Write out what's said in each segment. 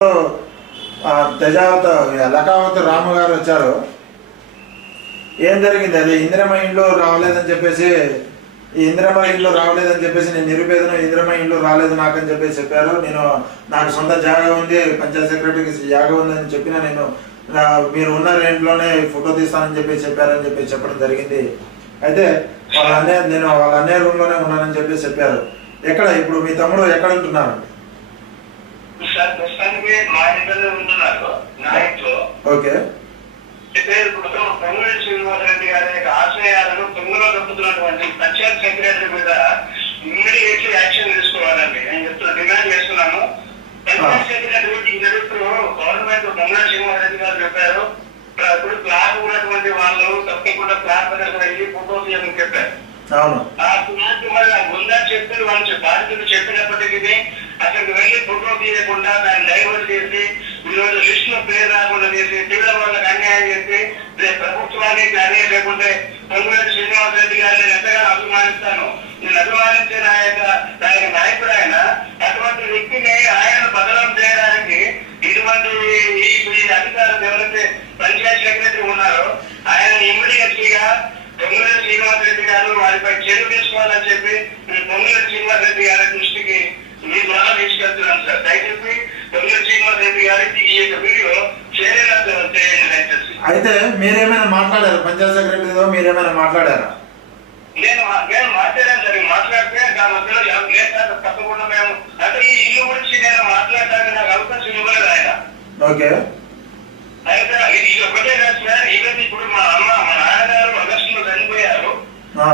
ఆ, తెజావత లకావత రాము గారు వచ్చారు. ఏం జరిగింది? అది ఇందిరమ్మ ఇంట్లో రావలేదని చెప్పేసి ఈ ఇందిరమ్మ ఇంట్లో రావలేదని చెప్పేసి నేను నిరుపేదను ఇందిరమ్మ ఇంట్లో రాలేదు నాకని చెప్పేసి చెప్పారు. నేను నాకు సొంత జాగా ఉంది పంచాయత్ సెక్రటరీకి జాగా ఉందని చెప్పిన నేను మీరు ఉన్న ఇంట్లోనే ఫోటో తీస్తానని చెప్పేసి చెప్పారని చెప్పేసి చెప్పడం జరిగింది. అయితే వాళ్ళ అన్నయ్య నేను వాళ్ళ అన్నయ్య రూమ్లోనే ఉన్నానని చెప్పేసి చెప్పారు. ఎక్కడ? ఇప్పుడు మీ తమ్ముడు ఎక్కడ ఉంటున్నారు సార్ ప్రస్తుతానికి మా ఇంట్లో ఉంటున్నారు. నా ఇంట్లో ఓకే ఇప్పుడు గారి యొక్క పంచాయత్ సెక్రటరీ మీద ఇమ్మీడియట్ యాక్షన్ తీసుకోవాలండి. నేను చెప్తున్నా డిమాండ్ చేస్తున్నాను. పంచాయత్ సెక్రటరీ గవర్నమెంట్ పొంగుడి శ్రీనివాసరెడ్డి గారు చెప్పారు. ఇప్పుడు ప్లాట్ ఉన్నటువంటి వాళ్ళు తప్పకుండా ప్లాట్ దగ్గర వెళ్ళి ఫోటో తీయమని చెప్పారు. ఆ కుమార్తె మరి ఉందని చెప్పి వాళ్ళు బాధితులు చెప్పినప్పటికీ అక్కడికి వెళ్ళి ఫోటో తీయకుండా దాన్ని డైవర్ట్ చేసి ఈరోజు విష్ణు పేరు రాకుండా చేసి పిల్లల వాళ్ళకి అన్యాయం చేసి ప్రభుత్వానికి అన్యాయం లేకుంటే పొంగులేటి శ్రీనివాస్ రెడ్డి గారు నేను ఎంతగానో అభిమానిస్తాను. నేను అభిమానించే నా యొక్క ఆయన నాయకుడు ఆయన. అటువంటి వ్యక్తిని ఆయన బదలం చేయడానికి ఇటువంటి ఈ ఈ అధికారులు ఎవరైతే పంచాయత్ సెక్రటరీ ఉన్నారో ఆయన ఇమ్మీడియట్గా పొంగులేటి శ్రీనివాస్ రెడ్డి గారు వారిపై చర్య తీసుకోవాలని చెప్పి నేను పొంగులేటి శ్రీనివాస్ రెడ్డి గారి దృష్టికి మీ ద్వారా తీసుకెళ్తున్నాను సార్ దయచేసి పొంగులేటి శ్రీనివాస్ రెడ్డి గారికి ఈ యొక్క వీడియో చేరేలా చేయండి అయితే మీరేమైనా మాట్లాడారు? పంచాయత్ సెక్రటరీతో మీరేమైనా మాట్లాడారా? నేను మాట్లాడాను సార్. మాట్లాడితే దాని మధ్యలో ఎవరు లేదు సార్. తప్పకుండా మేము అంటే ఈ ఇల్లు గురించి నేను మాట్లాడడానికి నాకు అవకాశం ఇవ్వలేదు ఆయన. ఓకే అయితే ఇది ఇది ఒకటే కాదు సార్ ఈవెన్ ఇప్పుడు మా అమ్మ మా నాన్నగారు ఆగస్టులో చనిపోయారు ఆ,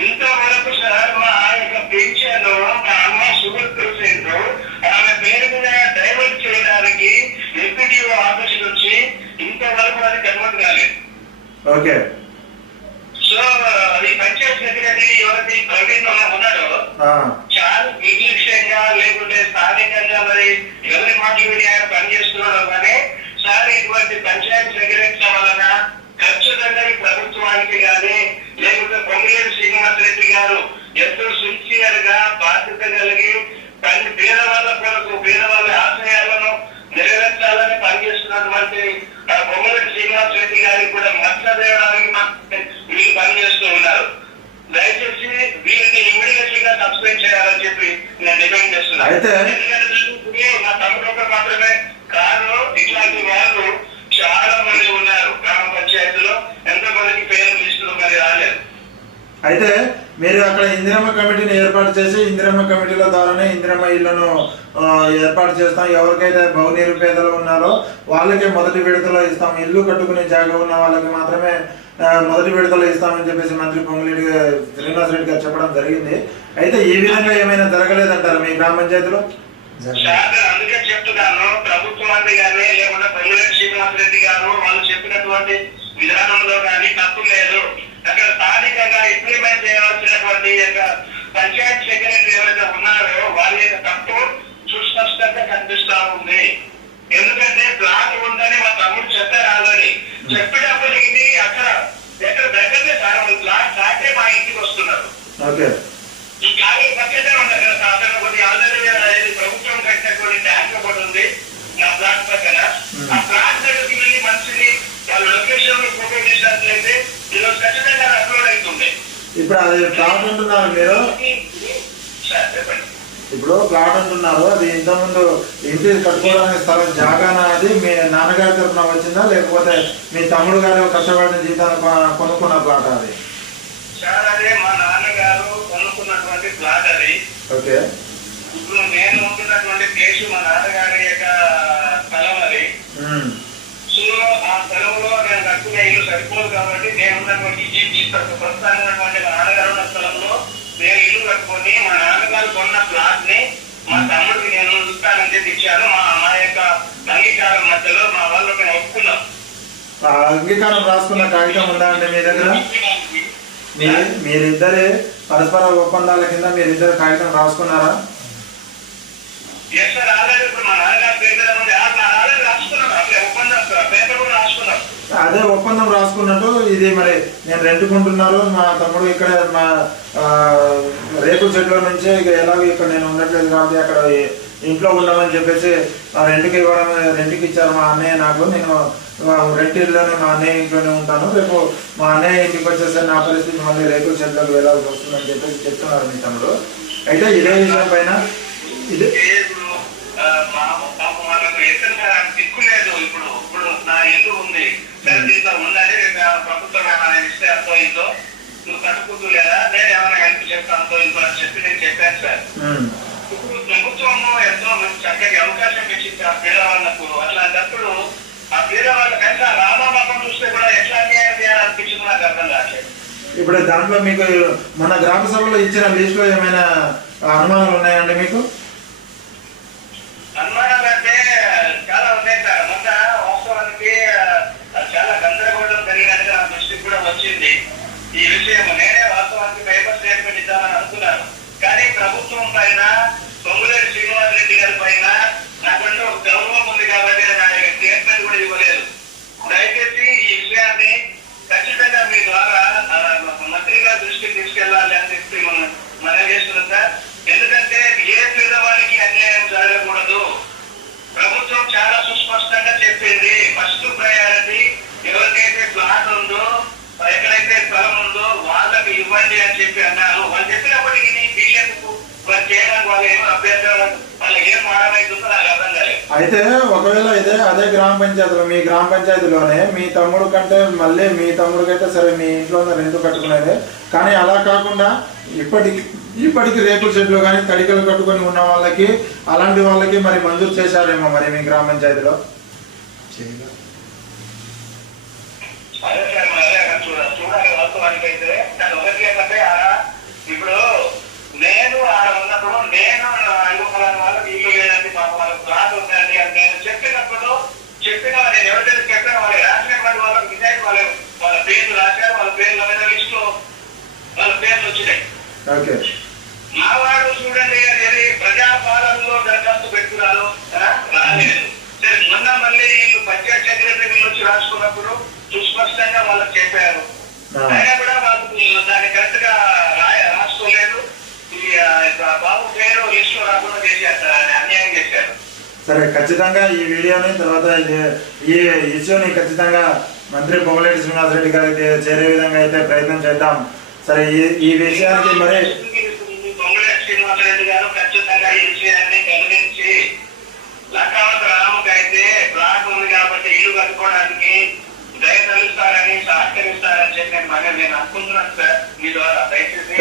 ఇంతవరకు సార్ మా యొక్క పెన్షన్ మా అమ్మ షుగర్ పేషెంట్ ఆమె పేరు మీద డైవర్ట్ చేయడానికి ఎంపీడీఓ ఆఫీస్ నుంచి ఇంతవరకు అది కన్వర్ట్ కాలేదు ఓకే. సో ఈ పంచాయత్ సెక్రటరీ ఎవరైతే ప్రవీణ్ ఉన్నాడో చాలా నిర్లక్ష్యంగా లేకుంటే స్థానికంగా మరి ఎవరి మాటలు విని ఆయన పనిచేస్తున్నాడో కానీ సార్ ఇటువంటి పంచాయత్ సెక్రటరీ వలన ఖచ్చితంగా ఈ ప్రభుత్వానికి కానీ లేకుంటే పొంగిలేరు శ్రీనివాస్ రెడ్డి గారు ఎంతో సిన్సియర్గా బాధ్యత కలిగి పని పేదవాళ్ళ కొరకు పేదవాళ్ళ ఆశయాలను నెరవేర్చాలని పనిచేస్తున్నటువంటి ఆ పొంగిలేరు శ్రీనివాస్ మచ్చ వేయడానికి వీళ్ళు పనిచేస్తూ ఉన్నారు. దయచేసి వీరిని ఇమ్మీడియట్గా సస్పెండ్ చేయాలని చెప్పి నేను డిమాండ్ చేస్తున్నాను ఎందుకంటే నా తమ్ముడు మాత్రమే కాదు ఇట్లాంటి వాళ్ళు చాలా మంది ఉన్నారు. గ్రామ పంచాయతీలో ఎంతో మందికి పేరు లిస్టులు మరి రాలేదు. అయితే మీరు అక్కడ ఇందిరమ్మ కమిటీని ఏర్పాటు చేసి ఇందిరమ్మ కమిటీల ద్వారానే ఇందిరమ్మ ఇళ్ళను ఏర్పాటు చేస్తాం. ఎవరికైతే బహు నిరుపేదలు ఉన్నారో వాళ్ళకే మొదటి విడతలో ఇస్తాం. ఇల్లు కట్టుకునే జాగా ఉన్న వాళ్ళకి మాత్రమే మొదటి విడతలో ఇస్తామని చెప్పేసి మంత్రి గారు- శ్రీనివాస్ రెడ్డి గారు చెప్పడం జరిగింది. అయితే ఈ విధంగా ఏమైనా జరగలేదంటారు మీ గ్రామ పంచాయతీలో? అందుకే చెప్తున్నాను. పొంగులేటి శ్రీనివాస్ రెడ్డి గారు వాళ్ళు చెప్పినటువంటి విధానంలో కానీ తప్పు లేదు అక్కడ స్థానికంగా ఇంప్లిమెంట్ చేయాల్సినటువంటి యొక్క పంచాయత్ సెక్రటరీ ఎవరైతే ఉన్నారో వారి యొక్క తప్పు సుస్పష్టంగా కనిపిస్తా ఉంది. ఎందుకంటే ప్లాట్ ఉందని మా తమ్ముడు చెప్పారు ఆల్రెడీ. చెప్పినప్పటికీ అక్కడ ఎక్కడ దగ్గరనే సార్ ప్లాట్ దాటే మా ఇంటికి వస్తున్నారు. ఓకే ఈ ఖాళీ పక్కనే ఉన్నది కదా సార్. అక్కడ ఒకటి ఆల్రెడీ ప్రభుత్వం కట్టినటువంటి ట్యాంక్ ఒకటి ఉంది నా ప్లాట్ పక్కన Hmm. ఆ ప్లాట్ దగ్గరికి వెళ్ళి మనిషిని వాళ్ళ లొకేషన్లో ఫోటో తీసినట్లయితే ఈరోజు ఖచ్చితంగా అప్లోడ్ అవుతుంది ఇప్పుడు అది ప్లాట్ అంటున్నారు మీరు. ఇప్పుడు ప్లాట్ అంటున్నారు. అది ఇంతకుముందు ఇంటి కట్టుకోవడానికి స్థలం జాగానా అది? మీ నాన్నగారి తరఫున వచ్చిందా? లేకపోతే మీ తమ్ముడు గారు కష్టపడిన జీతాన్ని కొనుక్కున్న ప్లాట్ అది? సార్ అదే మా నాన్నగారు కొనుక్కున్నటువంటి ప్లాట్ అది. ఓకే. ఇప్పుడు నేను ఉంటున్నటువంటి ప్లేస్ మా నాన్నగారి యొక్క స్థలం అది. సో ఆ సరిపోదు కాబట్టి నేను ఉన్నటువంటి ఈ ప్రస్తుతానికి ఉన్నటువంటి మా నాన్నగారు ఉన్న స్థలంలో నేను ఇల్లు కట్టుకొని మా నాన్నగారు కొన్న ప్లాట్ని మా తమ్ముడికి నేను ఇస్తానని చెప్పి ఇచ్చాను మా మా యొక్క అంగీకారం మధ్యలో మా వాళ్ళు మేము ఒప్పుకున్నాం. అంగీకారం రాసుకున్న కాగితం ఉందా అండి మీ దగ్గర? మీ మీరిద్దరి పరస్పర ఒప్పందాల కింద మీరిద్దరు కాగితం రాసుకున్నారా? ఇప్పుడు మా నాన్నగారి పేరు రాసుకున్నాం ఒప్పందం పేపర్ కూడా రాసుకున్నాం అదే ఒప్పందం రాసుకున్నట్టు ఇది మరి నేను రెండుకుంటున్నారు మా తమ్ముడు ఇక్కడ మా రేపు చెట్ల నుంచే ఇక ఎలాగో ఇక్కడ నేను ఉండట్లేదు కాబట్టి అక్కడ ఇంట్లో ఉండమని చెప్పేసి ఆ రెంట్కి ఇవ్వడం రెంట్కి ఇచ్చారు మా అన్నయ్య నాకు. నేను ఆ, రెంట్ ఇల్లులోనే మా అన్నయ్య ఇంట్లోనే ఉంటాను. రేపు మా అన్నయ్య ఇంటికి వచ్చేస్తే నా పరిస్థితి మళ్ళీ రేపు చెట్లకు వెళ్ళాల్సి వస్తుందని చెప్పేసి చెప్తున్నారు మీ తమ్ముడు. అయితే ఇదే విషయం పైన ఇదే? ఇప్పుడు. ఇప్పుడు నా ఇల్లు ఉంది. రేపు ఆ ప్రభుత్వం ఏమైనా ఇస్తే అంతో ఇల్లు నువ్వు కట్టుకుంటూ లేదా? నేను ఏమైనా హెల్ప్ చేస్తాను అంతో అని చెప్పి నేను చెప్పాను సార్. ఇప్పుడు ప్రభుత్వం ఎంతో మంచి చక్కటి అవకాశం ఇచ్చింది ఆ పేదవాళ్ళకు అట్లాంటప్పుడు ఆ పేదవాళ్ళ కనుక రామబాబం చూస్తే కూడా ఎట్లా అన్యాయం చేయాలనిపించింది నాకు అర్థం కావట్లేదు. ఇప్పుడు దాంట్లో మీకు మన గ్రామ సభలో ఇచ్చిన లిస్టులో ఏమైనా అనుమానాలు ఉన్నాయండి మీకు? ప్రభుత్వం పైన పొంగులేరు శ్రీనివాస్ రెడ్డి గారి పైన నాకంటే ఒక గౌరవం ఉంది కాబట్టి నా ఆ స్టేట్మెంట్ కూడా ఇవ్వలేదు. దయచేసి ఈ విషయాన్ని ఖచ్చితంగా మీ ద్వారా మంత్రి గారి దృష్టికి తీసుకెళ్ళాలి అని చెప్పి మనం మనం చేస్తున్నాం సార్. ఎందుకంటే ఏ పేదవాడికి అన్యాయం జరగకూడదు. ప్రభుత్వం చాలా సుస్పష్టంగా చెప్పింది. ఫస్ట్ ప్రయారిటీ ఎవరికైతే ప్లాట్ ఉందో ఎక్కడైతే స్థలం ఉందో వాళ్ళకి ఇవ్వండి అని చెప్పి అన్నారు వాళ్ళు చెప్పినప్పటికీ అయితే ఒకవేళ ఇదే అదే గ్రామ పంచాయతీలో మీ గ్రామ పంచాయతీలోనే మీ తమ్ముడు కంటే మళ్ళీ మీ తమ్ముడికైతే సరే మీ ఇంట్లో రెండు కట్టుకునేది. కానీ అలా కాకుండా ఇప్పటికి ఇప్పటికి రేకుల షెడ్లు కానీ తడికలు కట్టుకొని ఉన్న వాళ్ళకి అలాంటి వాళ్ళకి మరి మంజూరు చేశారేమో మరి మీ గ్రామ పంచాయతీలో? అయితే ఇప్పుడు నేను ఆడ ఉన్నప్పుడు నేను అనుకున్నాను వాళ్ళకి ఇల్లు లేదండి పాప వాళ్ళకి ప్లాట్ ఉందండి అని నేను చెప్పినప్పుడు చెప్పిన నేను ఎవరికైతే చెప్పాను వాళ్ళు రాసినటువంటి వాళ్ళకి నిజానికి వాళ్ళ వాళ్ళ పేర్లు రాశారు వాళ్ళ పేర్ల మీద లిస్టు వాళ్ళ పేర్లు వచ్చినాయి మా వాడు చూడండి అది ప్రజాపాలనలో దరఖాస్తు పెట్టుకున్నారు? రాలేదు సరే మొన్న మళ్ళీ వీళ్ళు పంచాయత్ సెక్రటరీ వీళ్ళు వచ్చి రాసుకున్నప్పుడు సుస్పష్టంగా వాళ్ళకి చెప్పారు. అయినా కూడా వాళ్ళు దాన్ని కరెక్ట్గా రాయ రాసుకోలేదు ఈ ఆ, ఆ బాబు పేరు లిస్ట్ రాకుండా చేశారు అన్యాయం చేశారు సరే ఖచ్చితంగా ఈ వీడియోని తర్వాత ఇది- ఈ ఇష్యూని ఖచ్చితంగా మంత్రి పొంగులేటి శ్రీనివాసరెడ్డి గారికి చేరే విధంగా అయితే ప్రయత్నం చేద్దాం. సరే ఈ ఈ విషయానికి మరి పొంగులేటి శ్రీనివాసరెడ్డి గారు ఖచ్చితంగా ఈ విషయాన్ని గమనించి లకావత ఉంది కాబట్టి ఇల్లు కట్టుకోవడానికి దయ తలుస్తారని సహకరిస్తారని చెప్పి నేను మరి నేను అనుకుంటున్నాను సార్ మీ ద్వారా దయచేసి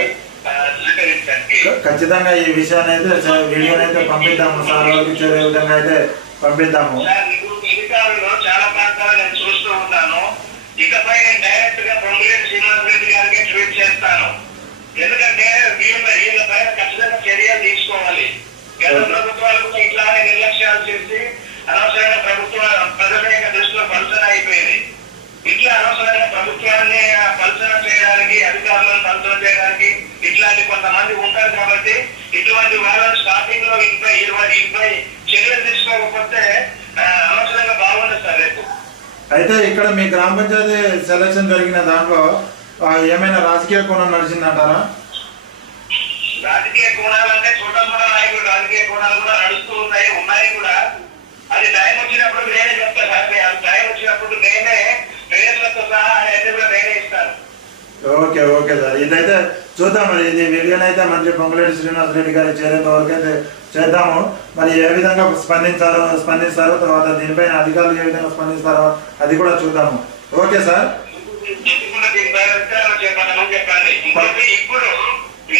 ఖచ్చితంగా ఈ విషయాన్ని అయితే వీడియోని అయితే పంపిద్దాము. సార్ వాళ్ళకి చేరే విధంగా అయితే పంపిద్దాము. చాలా ప్రాంతాలు నేను చూస్తూ ఉన్నాను ఇకపై నేను డైరెక్ట్గా పొంగులేటి శ్రీనివాస్ రెడ్డి గారికి ట్వీట్ చేస్తాను. ఎందుకంటే వీళ్ళ వీళ్ళ పైన ఖచ్చితంగా చర్యలు తీసుకోవాలి. గత ప్రభుత్వాలు కూడా ఇట్లానే నిర్లక్ష్యాలు చేసి అనవసరంగా ప్రభుత్వ ప్రజల యొక్క దృష్టిలో పలుసన అయిపోయింది ఇట్లా అనవసరంగా ప్రభుత్వాన్ని ఆ, పలుసన చేయడానికి అధికారులను పలుసన చేయడానికి ఇట్లాంటి కొంతమంది ఉంటారు కాబట్టి ఇటువంటి వాళ్ళని స్టార్టింగ్లో ఇంపై ఇరవై ఇంపై చర్యలు తీసుకోకపోతే ఆ, అనవసరంగా బాగుండదు సార్ రేపు అయితే ఇక్కడ మీ గ్రామ పంచాయతీ సెలక్షన్ జరిగిన దాంట్లో ఏమైనా రాజకీయ కోణం నడిచిందంటారా? రాజకీయ కోణాలంటే చూడమ్మల నాయకులు రాజకీయ కోణాలు కూడా నడుస్తూ ఉన్నాయి ఉన్నాయి కూడా. అది టైం వచ్చినప్పుడు నేనే చెప్తాను టైం వచ్చినప్పుడు నేనే పేర్లతో సహా అనేది కూడా నేనే ఇస్తాను. Okay okay sir. ఇదైతే చూద్దాం మరి. ఇది వీడియోని అయితే మంత్రి పొంగులేటి శ్రీనివాస్ రెడ్డి గారి చేరేంత వరకు అయితే చేద్దాము. మరి ఏ విధంగా స్పందించారో స్పందిస్తారో తర్వాత దీనిపైన అధికారులు ఏ విధంగా స్పందిస్తారో అది కూడా చూద్దాము. Okay sir? ఇప్పుడు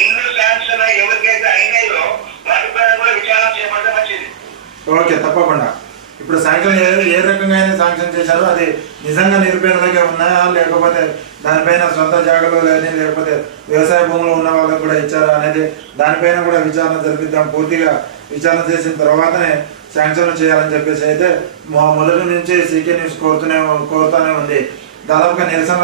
ఇల్లు శాంక్షన్ ఎవరికైతే అయినాయో వాటిపైన కూడా విచారణ మంచిది ఓకే తప్పకుండా. ఇప్పుడు శాంక్షన్ ఏ ఏ రకంగా అయినా శాంక్షన్ చేశారో అది నిజంగా నిరుపేదలకే ఉన్నాయా లేకపోతే దానిపైన సొంత జాగాలో లేని లేకపోతే వ్యవసాయ భూములు ఉన్న వాళ్ళకి కూడా ఇచ్చారా అనేది దానిపైన కూడా విచారణ జరిపిద్దాం. పూర్తిగా విచారణ చేసిన తర్వాతనే శాంక్షన్ చేయాలని చెప్పేసి అయితే మొదటి నుంచి సీకే న్యూస్ కోరుతూనే కోరుతూనే ఉంది. దాదాపుగా నిరసన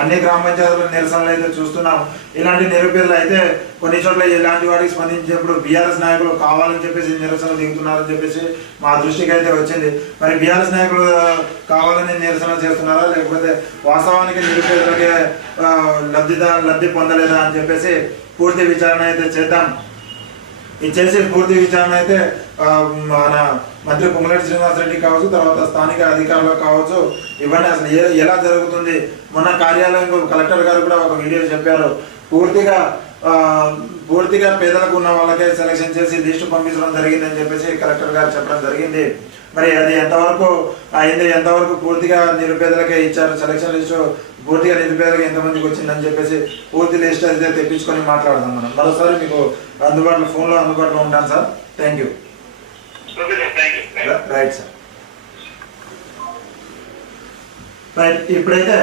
అన్ని గ్రామ పంచాయతీల నిరసనలు అయితే చూస్తున్నాం. ఇలాంటి నిరుపేదలు అయితే కొన్ని చోట్ల ఇలాంటి వాటికి స్పందించినప్పుడు బీఆర్ఎస్ నాయకులు కావాలని చెప్పేసి నిరసనలు దిగుతున్నారని చెప్పేసి మా దృష్టికి అయితే వచ్చింది. మరి బీఆర్ఎస్ నాయకులు కావాలని నిరసన చేస్తున్నారా? లేకపోతే వాస్తవానికి నిరుపేదలకే ఆ, లబ్ధిదా లబ్ధి పొందలేదా అని చెప్పేసి పూర్తి విచారణ అయితే చేద్దాం. ఇది చేసి పూర్తి విచారణ అయితే మన మంత్రి పొంగులేటి శ్రీనివాసరెడ్డి కావచ్చు తర్వాత స్థానిక అధికారులు కావచ్చు ఇవన్నీ అసలు ఎలా జరుగుతుంది. మొన్న కార్యాలయం కలెక్టర్ గారు కూడా ఒక వీడియో చెప్పారు. పూర్తిగా పూర్తిగా పేదలకు ఉన్న వాళ్ళకే సెలక్షన్ చేసి లిస్టు పంపించడం జరిగిందని చెప్పేసి కలెక్టర్ గారు చెప్పడం జరిగింది. మరి అది ఎంతవరకు అయింది ఎంతవరకు పూర్తిగా నిరుపేదలకే ఇచ్చారు సెలక్షన్ లిస్టు పూర్తిగా నిరుపేదలకు ఎంతమందికి వచ్చిందని చెప్పేసి పూర్తి లిస్ట్ అయితే తెప్పించుకొని మాట్లాడదాం మనం. మరోసారి మీకు అందుబాటులో ఫోన్లో అందుబాటులో ఉంటాను sir. Thank you right sir right ఇప్పుడైతే